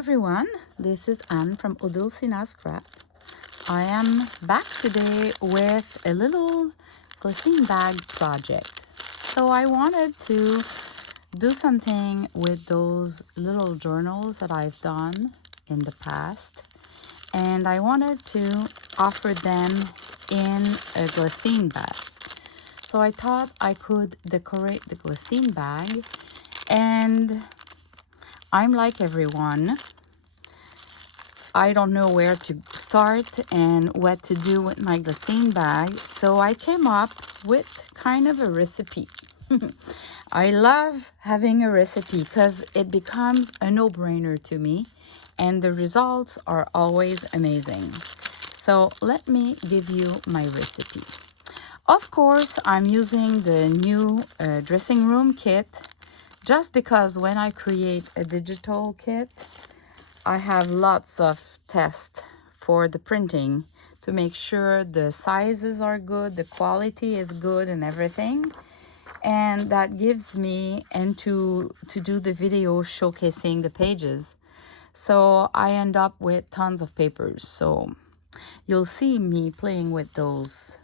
everyone, this is Anne from Odulcina Craft. I am back today with a little Glassine bag project. So I wanted to do something with those little journals that I've done in the past, and I wanted to offer them in a Glassine bag. So I thought I could decorate the Glassine bag, and I'm like everyone. I don't know where to start and what to do with my Glassine bag, so I came up with kind of a recipe. I love having a recipe because it becomes a no-brainer to me, and the results are always amazing. So let me give you my recipe. Of course, I'm using the new dressing room kit, just because when I create a digital kit, I have lots of tests for the printing to make sure the sizes are good, the quality is good and everything. And that gives me, and to do the video showcasing the pages. So I end up with tons of papers. So you'll see me playing with those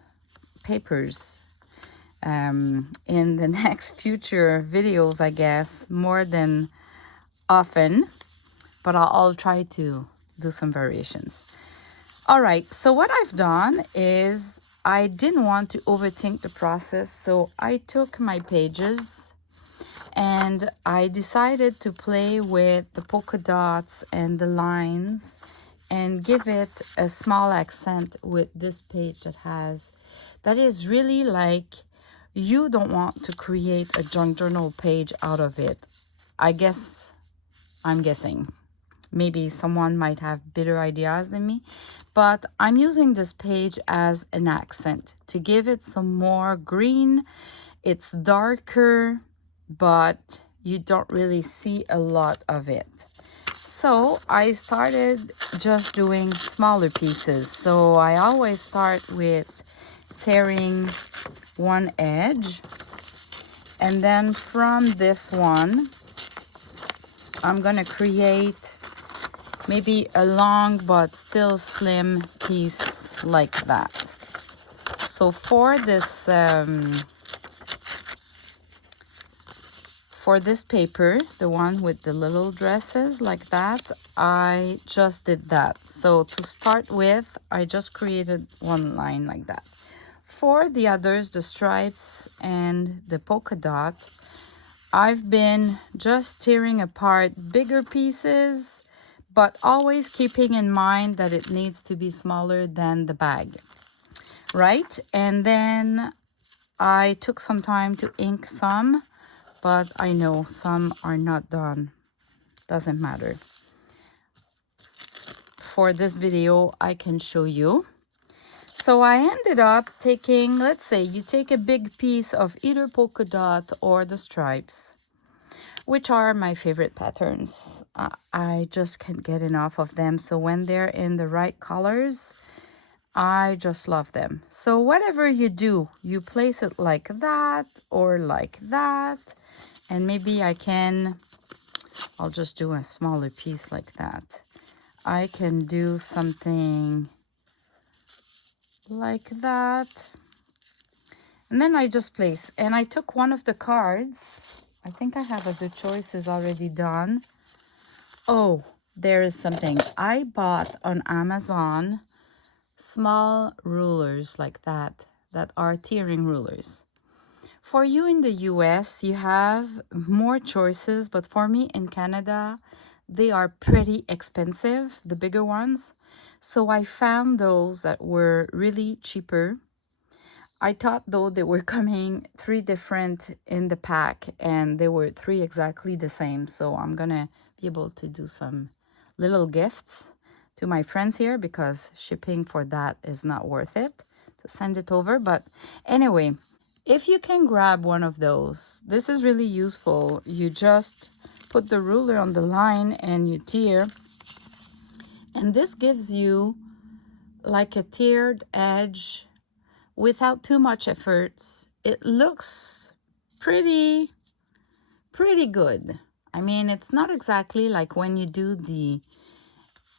papers in the next future videos, I guess, more than often, but I'll try to do some variations. All right, so what I've done is I didn't want to overthink the process, so I took my pages and I decided to play with the polka dots and the lines and give it a small accent with this page that is really like, you don't want to create a junk journal page out of it. I'm guessing. Maybe someone might have better ideas than me, but I'm using this page as an accent to give it some more green. It's darker, but you don't really see a lot of it. So I started just doing smaller pieces. So I always start with tearing one edge, and then from this one I'm gonna create maybe a long but still slim piece like that. So for this paper, the one with the little dresses like that, I just did that. So to start with, I just created one line like that. For the others, the stripes and the polka dot, I've been just tearing apart bigger pieces, but always keeping in mind that it needs to be smaller than the bag, right? And then I took some time to ink some, but I know some are not done. Doesn't matter. For this video, I can show you. So I ended up taking, let's say you take a big piece of either polka dot or the stripes, which are my favorite patterns. I just can't get enough of them. So when they're in the right colors, I just love them. So whatever you do, you place it like that or like that. And maybe I'll just do a smaller piece like that. I can do something like that. And then I just place, and I took one of the cards. I think I have other choices already done. Oh, there is something. I bought on Amazon small rulers like that are tearing rulers. For you in the US, you have more choices, but for me in Canada, they are pretty expensive, the bigger ones. So I found those that were really cheaper. I thought though they were coming 3 different in the pack, and they were 3 exactly the same. So I'm gonna be able to do some little gifts to my friends here, because shipping for that is not worth it to send it over. But anyway, if you can grab one of those, this is really useful. You just put the ruler on the line and you tear, and this gives you like a tiered edge without too much efforts. It looks pretty good. I mean, it's not exactly like when you do the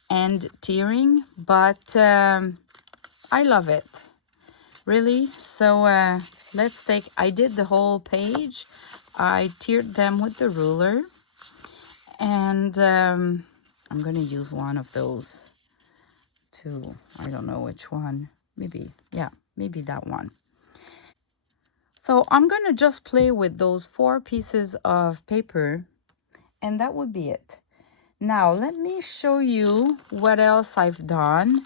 end tiering, but I love it, really. So let's take, I did the whole page. I tiered them with the ruler, and I'm gonna use one of those too. I don't know which one. Maybe, yeah, maybe that one. So I'm gonna just play with those 4 pieces of paper, and that would be it. Now let me show you what else I've done.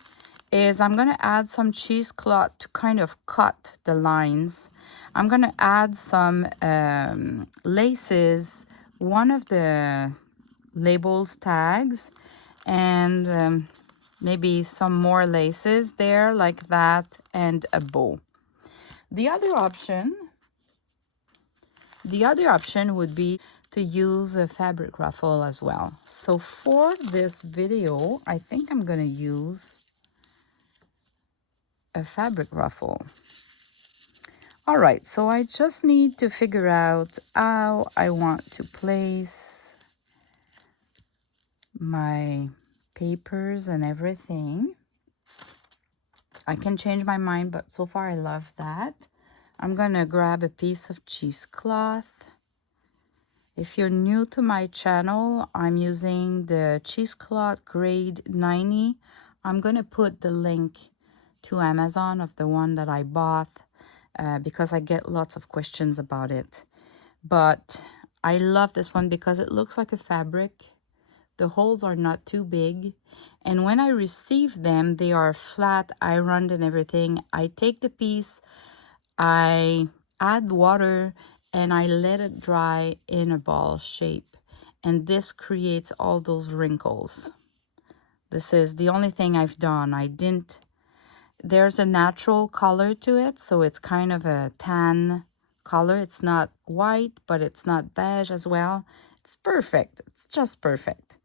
Is I'm gonna add some cheesecloth to kind of cut the lines. I'm gonna add some laces, one of the labels tags, and maybe some more laces there like that, and a bow. The other option would be to use a fabric ruffle as well. So for this video, I think I'm gonna use a fabric ruffle. All right, so I just need to figure out how I want to place my papers and everything. I can change my mind, but so far I love that. I'm gonna grab a piece of cheesecloth. If you're new to my channel, I'm using the cheesecloth grade 90. I'm gonna put the link to Amazon of the one that I bought because I get lots of questions about it. But I love this one because it looks like a fabric. The holes are not too big. And when I receive them, they are flat, ironed and everything. I take the piece, I add water, and I let it dry in a ball shape. And this creates all those wrinkles. This is the only thing I've done. There's a natural color to it, so it's kind of a tan color. It's not white, but it's not beige as well. It's perfect. It's just perfect.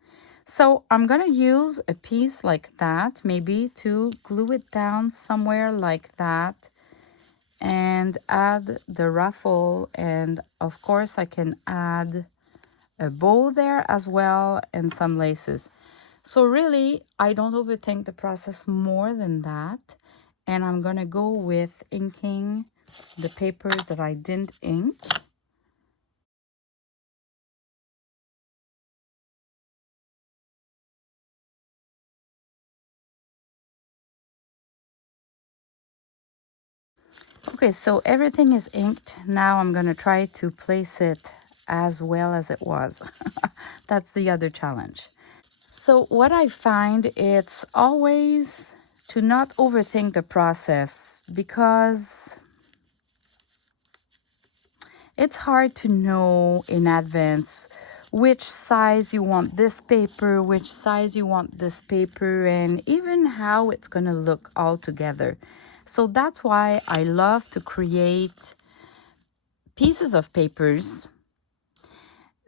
So I'm gonna use a piece like that, maybe to glue it down somewhere like that, and add the ruffle. And of course I can add a bow there as well and some laces. So really, I don't overthink the process more than that. And I'm gonna go with inking the papers that I didn't ink. Okay, so everything is inked. Now I'm gonna try to place it as well as it was. That's the other challenge. So what I find, it's always to not overthink the process, because it's hard to know in advance which size you want this paper, which size you want this paper, and even how it's going to look all together. So that's why I love to create pieces of papers.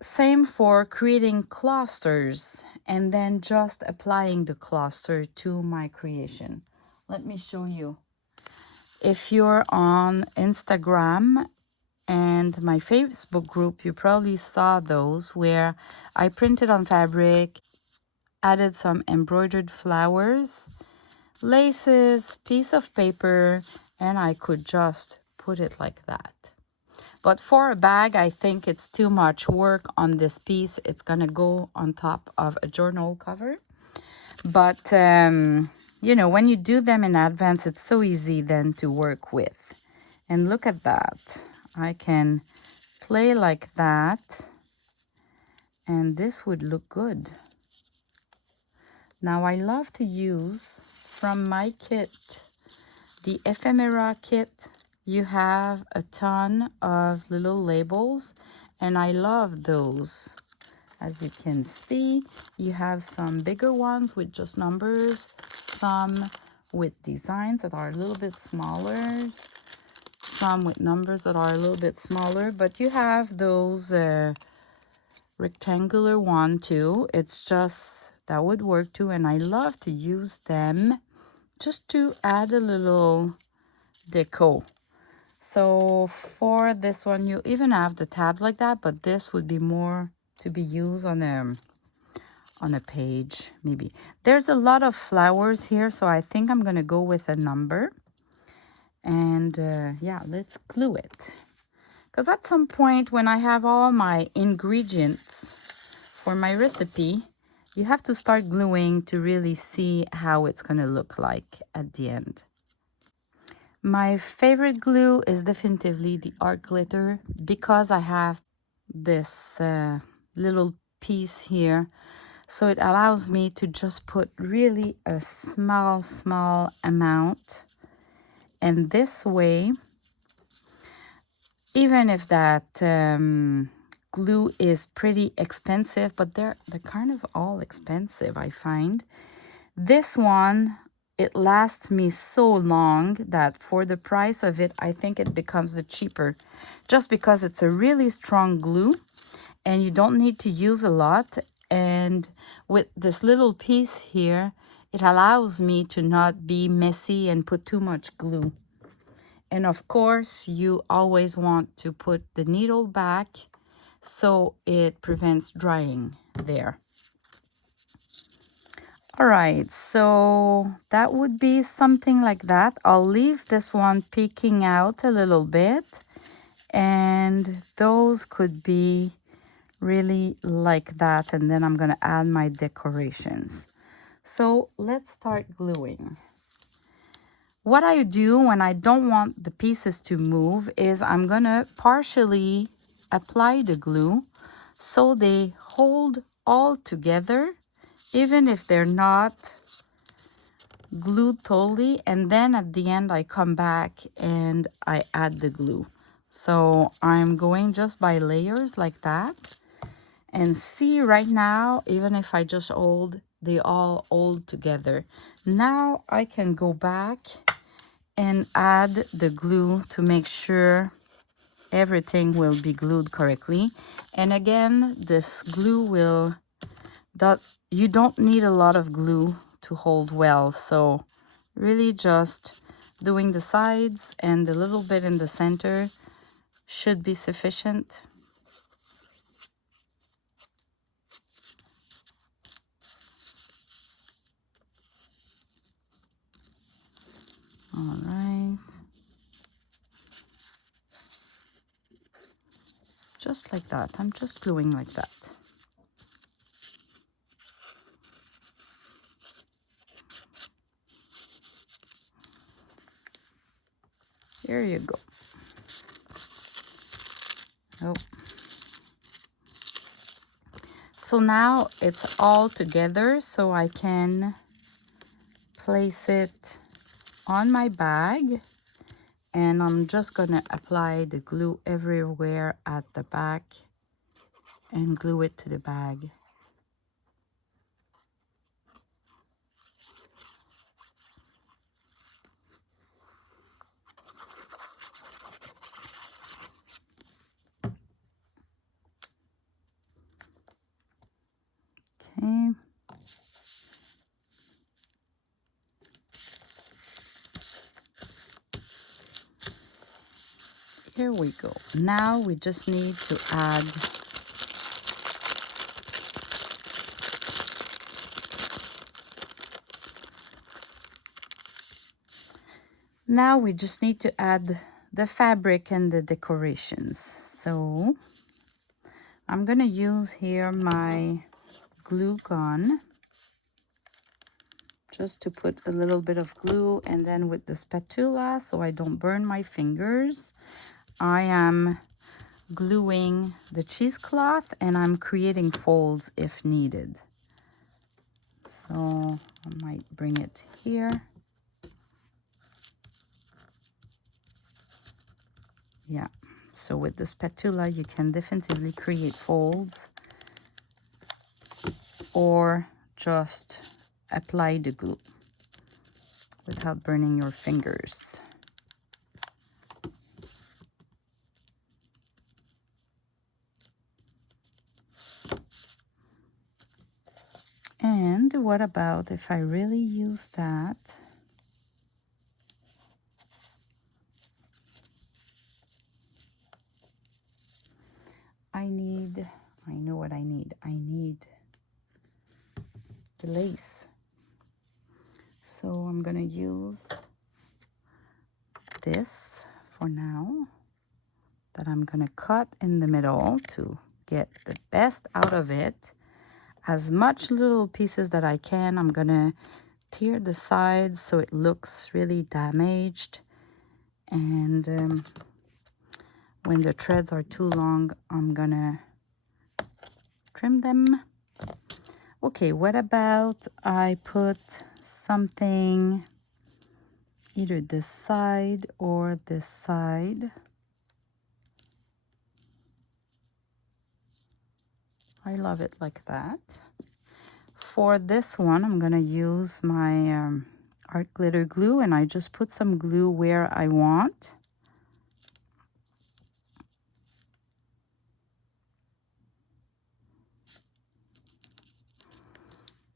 Same for creating clusters and then just applying the cluster to my creation. Let me show you. If you're on Instagram and my Facebook group, you probably saw those where I printed on fabric, added some embroidered flowers, laces, piece of paper, and I could just put it like that. But for a bag, I think it's too much work on this piece. It's gonna go on top of a journal cover. But, you know, when you do them in advance, it's so easy then to work with. And look at that. I can play like that, and this would look good. Now I love to use from my kit, the Ephemera kit. You have a ton of little labels, and I love those. As you can see, you have some bigger ones with just numbers, some with designs that are a little bit smaller, some with numbers that are a little bit smaller, but you have those rectangular one too. It's just, that would work too, and I love to use them just to add a little deco. So for this one, you even have the tabs like that, but this would be more to be used on a page, maybe. There's a lot of flowers here, so I think I'm gonna go with a number. And yeah, let's glue it. Because at some point when I have all my ingredients for my recipe, you have to start gluing to really see how it's gonna look like at the end. My favorite glue is definitely the art glitter, because I have this little piece here. So it allows me to just put really a small amount. And this way, even if that glue is pretty expensive, but they're kind of all expensive, I find. This one, it lasts me so long that for the price of it, I think it becomes the cheaper. Just because it's a really strong glue and you don't need to use a lot. And with this little piece here, it allows me to not be messy and put too much glue. And of course, you always want to put the needle back so it prevents drying there. All right, so that would be something like that. I'll leave this one peeking out a little bit, and those could be really like that. And then I'm gonna add my decorations. So let's start gluing. What I do when I don't want the pieces to move is I'm gonna partially apply the glue so they hold all together, even if they're not glued totally. And then at the end, I come back and I add the glue. So I'm going just by layers like that. And see right now, even if I just hold, they all hold together. Now I can go back and add the glue to make sure everything will be glued correctly. And again, this glue will, you don't need a lot of glue to hold well. So really just doing the sides and a little bit in the center should be sufficient. All right. Just like that. I'm just gluing like that. Here you go. Oh. So now it's all together, so I can place it on my bag. And I'm just gonna apply the glue everywhere at the back and glue it to the bag. Okay. Here we go. Now we just need to add the fabric and the decorations. So I'm gonna use here my glue gun just to put a little bit of glue, and then with the spatula, so I don't burn my fingers, I am gluing the cheesecloth and I'm creating folds if needed. So I might bring it here. Yeah, so with the spatula you can definitely create folds or just apply the glue without burning your fingers. And what about if I really use that? I need I know what I need. I need the lace. So I'm gonna use this for now, that I'm gonna cut in the middle to get the best out of it. As much little pieces that I can. I'm gonna tear the sides so it looks really damaged. And when the threads are too long, I'm gonna trim them. Okay, what about I put something either this side or this side? I love it like that. For this one, I'm gonna use my art glitter glue, and I just put some glue where I want.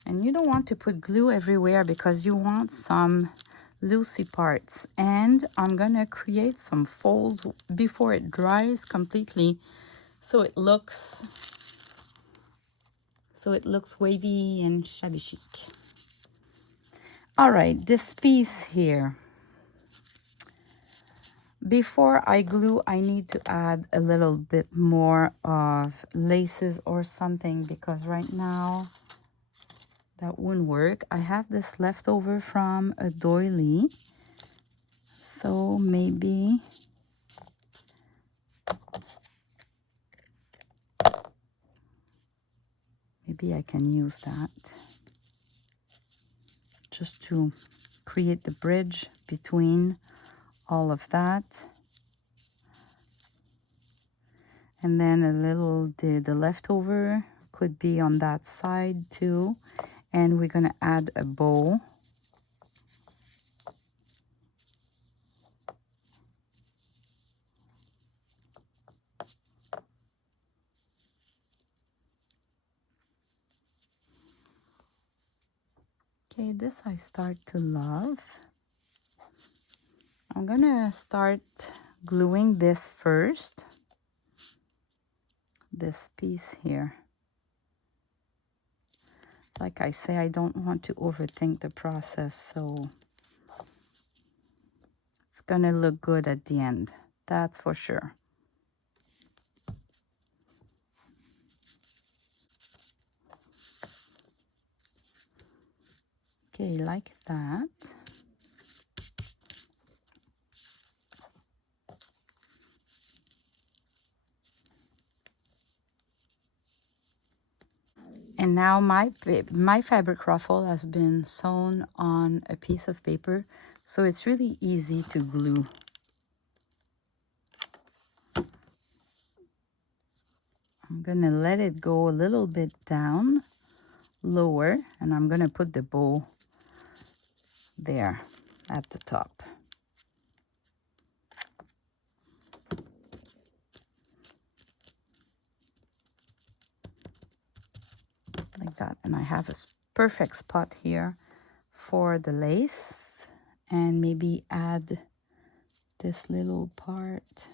And you don't want to put glue everywhere because you want some loosey parts. And I'm gonna create some folds before it dries completely, so it looks wavy and shabby chic. All right, this piece here. Before I glue, I need to add a little bit more of laces or something, because right now that wouldn't work. I have this leftover from a doily, so maybe I can use that just to create the bridge between all of that. And then a little, the leftover could be on that side too. And we're gonna add a bow. Okay, this I start to love. I'm gonna start gluing this first. This piece here. Like I say, I don't want to overthink the process, so it's gonna look good at the end. That's for sure. Okay, like that. And now my fabric ruffle has been sewn on a piece of paper, so it's really easy to glue. I'm gonna let it go a little bit down, lower, and I'm gonna put the bow there at the top. Like that. And I have a perfect spot here for the lace, and maybe add this little part.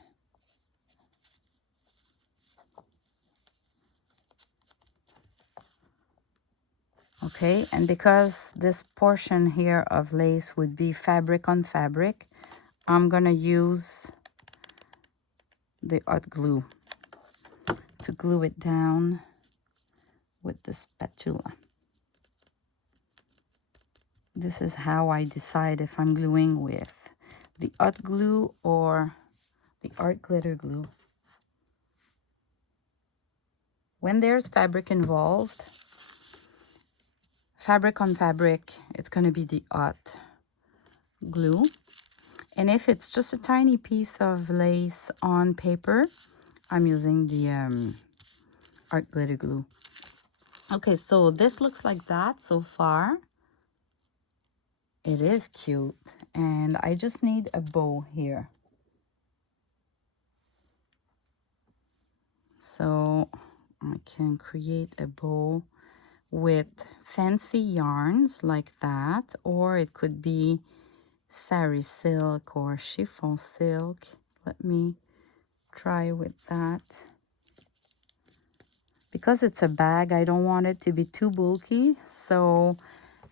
Okay, and because this portion here of lace would be fabric on fabric, I'm gonna use the hot glue to glue it down with the spatula. This is how I decide if I'm gluing with the hot glue or the art glitter glue. When there's fabric involved, fabric on fabric, it's going to be the hot glue. And if it's just a tiny piece of lace on paper, I'm using the art glitter glue. Okay, so this looks like that so far. It is cute, and I just need a bow here. So I can create a bow with fancy yarns like that, or it could be sari silk or chiffon silk. Let me try with that. because it's a bag, I don't want it to be too bulky. So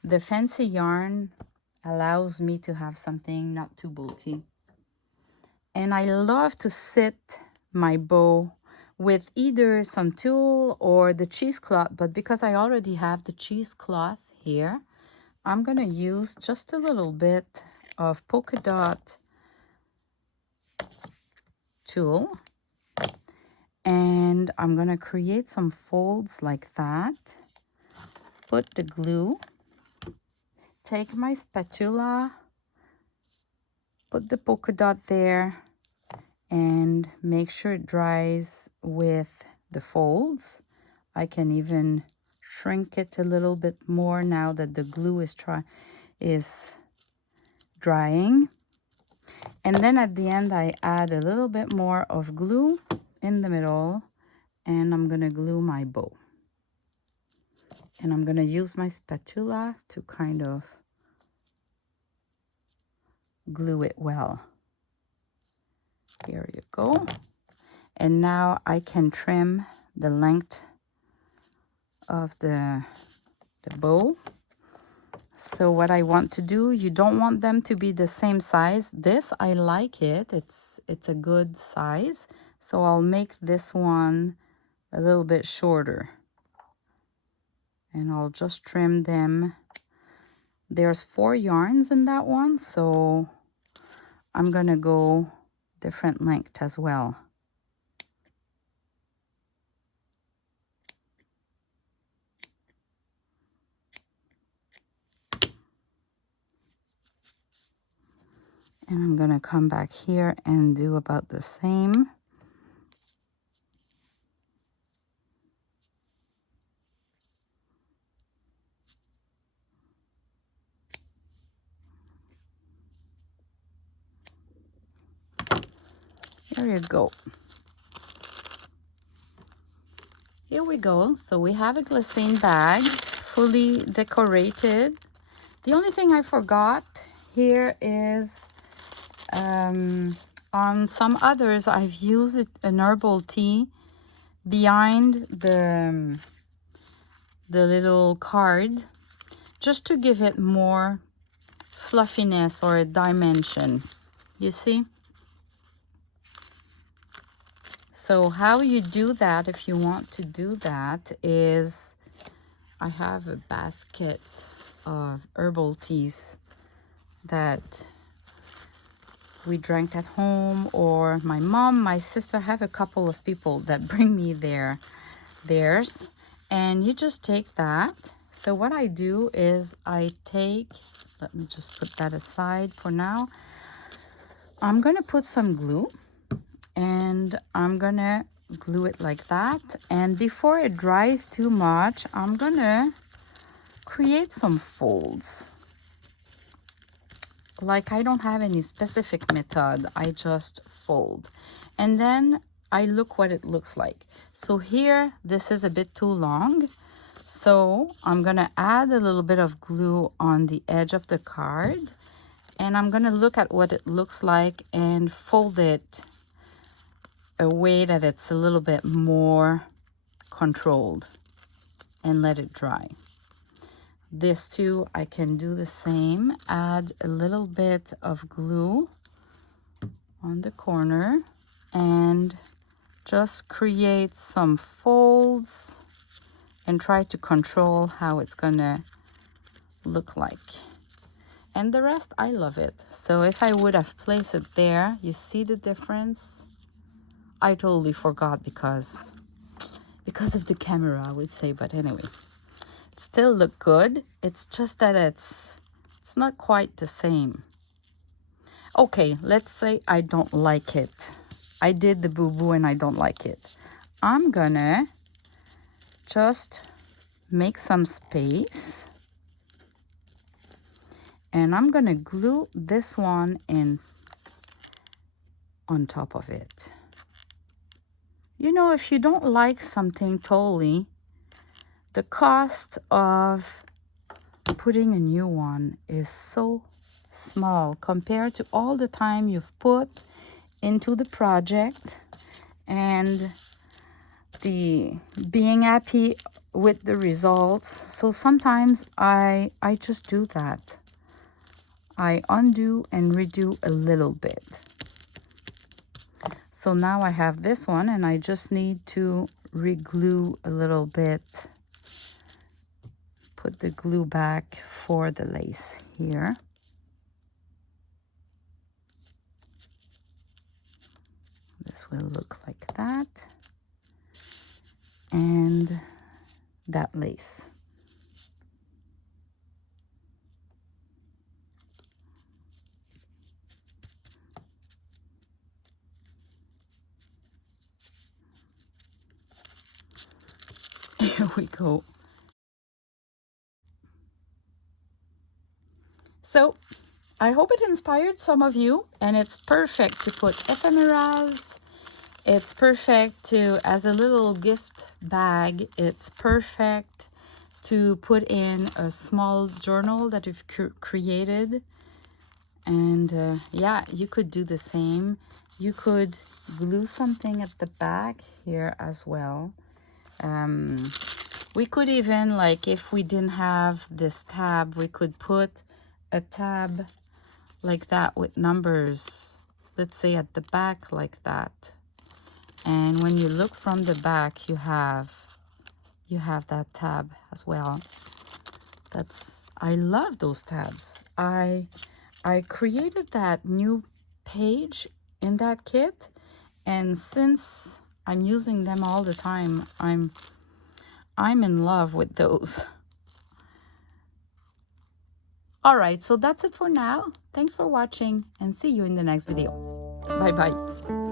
the fancy yarn allows me to have something not too bulky. And I love to sit my bow with either some tulle or the cheesecloth, but because I already have the cheesecloth here, I'm gonna use just a little bit of polka dot tulle, and I'm gonna create some folds like that. Put the glue, take my spatula, put the polka dot there, and make sure it dries with the folds. I can even shrink it a little bit more now that the glue is drying. And then at the end, I add a little bit more of glue in the middle, and I'm gonna glue my bow. And I'm gonna use my spatula to kind of glue it well. Here you go. And now I can trim the length of the bow. So what I want to do, you don't want them to be the same size. This, I like it. It's a good size. So I'll make this one a little bit shorter. And I'll just trim them. There's 4 yarns in that one, so I'm gonna go different length as well. And I'm gonna come back here and do about the same. There you go. Here we go. So we have a Glassine bag, fully decorated. The only thing I forgot here is on some others I've used an herbal tea behind the little card just to give it more fluffiness or a dimension. You see? So how you do that, if you want to do that, is I have a basket of herbal teas that we drank at home, or my mom, my sister, have a couple of people that bring me theirs, and you just take that. So what I do is I take, let me just put that aside for now. I'm gonna put some glue, and I'm gonna glue it like that. And before it dries too much, I'm gonna create some folds. Like, I don't have any specific method, I just fold. And then I look what it looks like. So here, this is a bit too long. So I'm gonna add a little bit of glue on the edge of the card. And I'm gonna look at what it looks like and fold it a way that it's a little bit more controlled and let it dry. This too, I can do the same. Add a little bit of glue on the corner and just create some folds and try to control how it's gonna look like. And the rest, I love it. So if I would have placed it there, you see the difference? I totally forgot because of the camera, I would say, but anyway. Still look good. It's just that it's not quite the same. Okay, let's say I don't like it. I did the boo-boo and I don't like it. I'm gonna just make some space, and I'm gonna glue this one in on top of it. You know, if you don't like something totally, the cost of putting a new one is so small compared to all the time you've put into the project and the being happy with the results. So sometimes I just do that. I undo and redo a little bit. So now I have this one and I just need to re-glue a little bit. Put the glue back for the lace here. This will look like that. And that lace. Here we go. So I hope it inspired some of you, and it's perfect to put ephemeras. It's perfect to, as a little gift bag, it's perfect to put in a small journal that you've created. And yeah, you could do the same. You could glue something at the back here as well. We could even, like, if we didn't have this tab, we could put a tab like that with numbers, let's say at the back like that. And when you look from the back, you have that tab as well. I love those tabs. I created that new page in that kit, and since I'm using them all the time, I'm in love with those. All right, so that's it for now. Thanks for watching and see you in the next video. Bye bye.